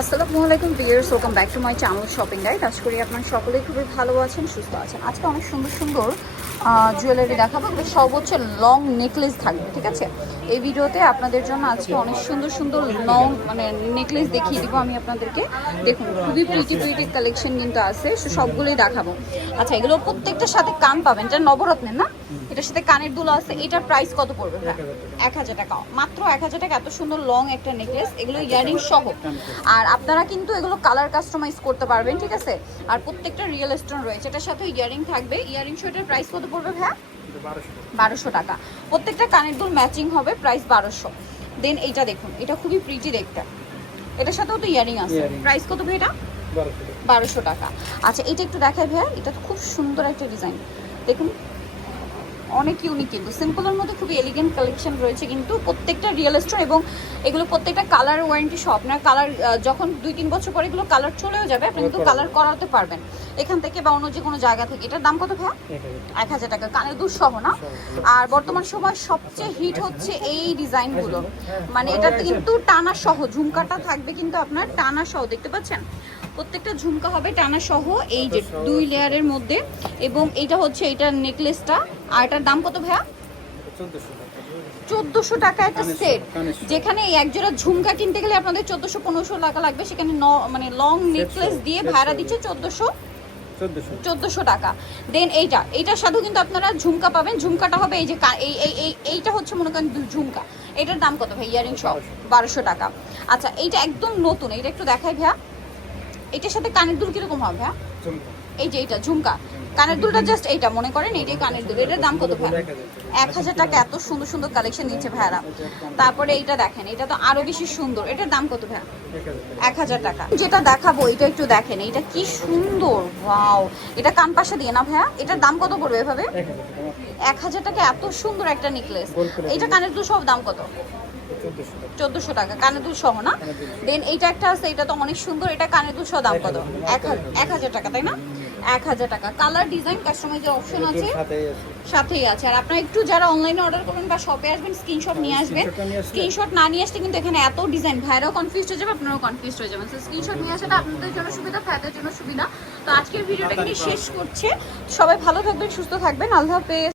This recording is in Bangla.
আসসালামু আলাইকুম viewers welcome back to my channel shopping guide আশা করি আপনার সকলেই খুবই ভালো আছেন, সুস্থ আছেন। আজকে অনেক সুন্দর সুন্দর জুয়েলারি দেখাবো এগুলো সর্বোচ্চ লং নেকলেস থাকবে, ঠিক আছে? এই ভিডিওতে আপনাদের জন্য আজকে অনেক সুন্দর সুন্দর লং মানে নেকলেস দেখিয়ে দিব আমি আপনাদেরকে। দেখুন, খুবই প্রিটি প্রিটি কালেকশন কিন্তু আছে সবগুলোই দেখাবো। আচ্ছা এগুলো প্রত্যেকটার সাথে কান পাবেন, এটা নবরত্নের না? এটার সাথে কানের দুলো আছে এটার প্রাইস কত পড়বে এক হাজার টাকা। মাত্র এক হাজার টাকা এত সুন্দর লং একটা নেকলেস এগুলো ইয়ারিং সহ। আর আপনারা কিন্তু এগুলো কালার কাস্টমাইজ করতে পারবেন ঠিক আছে? আর প্রত্যেকটা রিয়েল স্টোন রয়েছে এটার সাথে ইয়ারিং থাকবে। ইয়ারিং শোটার প্রাইস কত পড়বে ভাইয়া? বারোশো টাকা। প্রত্যেকটা কানের দুল ম্যাচিং হবে প্রাইস বারোশো। দেন এইটা দেখুন এটা খুবই প্রিটি দেখতে। এটার সাথেও তো ইয়ারিং আছে। প্রাইস কত ভাই এটা? বারোশো টাকা। আচ্ছা এটা একটু দেখায় ভাইয়া এটা তো খুব সুন্দর একটা ডিজাইন দেখুন অনেক ইউনিক কিন্তু। সিম্পলের মধ্যে খুবই এলিগেন্ট কালেকশন রয়েছে কিন্তু প্রত্যেকটা রিয়েল স্টোন এবং এগুলো প্রত্যেকটা কালার ওয়ারেন্টি সব আপনার কালার যখন দুই তিন বছর পরে এগুলো কালার চলেও যাবে আপনি কিন্তু কালার করাতে পারবেন। এখান থেকে বা অন্য যে কোনো জায়গা থেকে। এটার দাম কত ভাইয়া? এক হাজার টাকা। কানের দুঃসহ না? আর বর্তমান সময় সবচেয়ে হিট হচ্ছে এই ডিজাইনগুলো মানে এটা কিন্তু টানা সহ ঝুমকাটা থাকবে কিন্তু আপনার টানা সহ দেখতে পাচ্ছেন? প্রত্যেকটা ঝুমকা হবে টানা সহ এই যে দুই লেয়ারের মধ্যে। এবং এইটা হচ্ছে এটার নেকলেসটা। আর এটার দাম কত ভাইয়া? চোদ্দোশো টাকা একটা সেট। যেখানে এই এক জোড়া ঝুমকা কিনতে গেলে আপনাদের চোদ্দোশো পনেরোশো টাকা লাগবে। সেখানে ন- মানে লং নেকলেস দিয়ে ভাড়া দিচ্ছে চোদ্দোশো। চোদ্দশো। টাকা। দেন এইটা এইটার সাথেও কিন্তু আপনারা ঝুমকা পাবেন। ঝুমকাটা হবে এই যে এই এই এই এইটা হচ্ছে মনে করেন ঝুমকা। এটার দাম কত ভাই? ইয়ারিং সব বারোশো। টাকা। আচ্ছা এইটা একদম নতুন। এটা একটু দেখাই ভাইয়া। এটার সাথে কানের দুল কীরকম হবে ভাইয়া এই যে এইটা ঝুমকা। কানের দুলটা জাস্ট এইটা মনে করেন এইটাই কানের দুল। এটার দাম কত ভাইয়া এক হাজার টাকা এত সুন্দর সুন্দর কালেকশন দিচ্ছে ভাইয়ারা। তারপরে এইটা দেখেন এটা তো আরও বেশি সুন্দর। এটার দাম কত ভাইয়া? এক হাজার। টাকা। যেটা দেখাবো এটা একটু দেখেন এটা কি সুন্দর ওয়াও। এটা কান পাশে দিয়ে না ভাইয়া? এটার দাম কত পড়বে এভাবে? এক হাজার টাকা। এত সুন্দর একটা নেকলেস এইটা কানের দুল সব দাম কত? চোদ্দশো টাকা। কানের দুল সহ না? দেন এইটা একটা আছে এটা তো অনেক সুন্দর এটা কানের দুল সহ দাম কত? এক হাজার টাকা তাই না? এক হাজার টাকা। কালার ডিজাইন কাস্টমাইজের অপশন আছে সাথেই আছে। আর আপনারা একটু যারা অনলাইনে অর্ডার করবেন বা শপে আসবেন স্ক্রিনশট নিয়ে আসবেন। নিয়ে আসলে- স্ক্রিনশট না নিয়ে আসলে কিন্তু এখানে এত ডিজাইন ভাইরাও কনফিউজ হয়ে যাবে আপনারাও কনফিউজ হয়ে যাবেন। তো স্ক্রিনশট নিয়ে আসাটা আপনাদের জন্য সুবিধা ভাইদের জন্য সুবিধা। তো আজকের ভিডিওটা এখানে শেষ করছে। সবাই ভালো থাকবেন সুস্থ থাকবেন। আল্লাহ হাফেজ।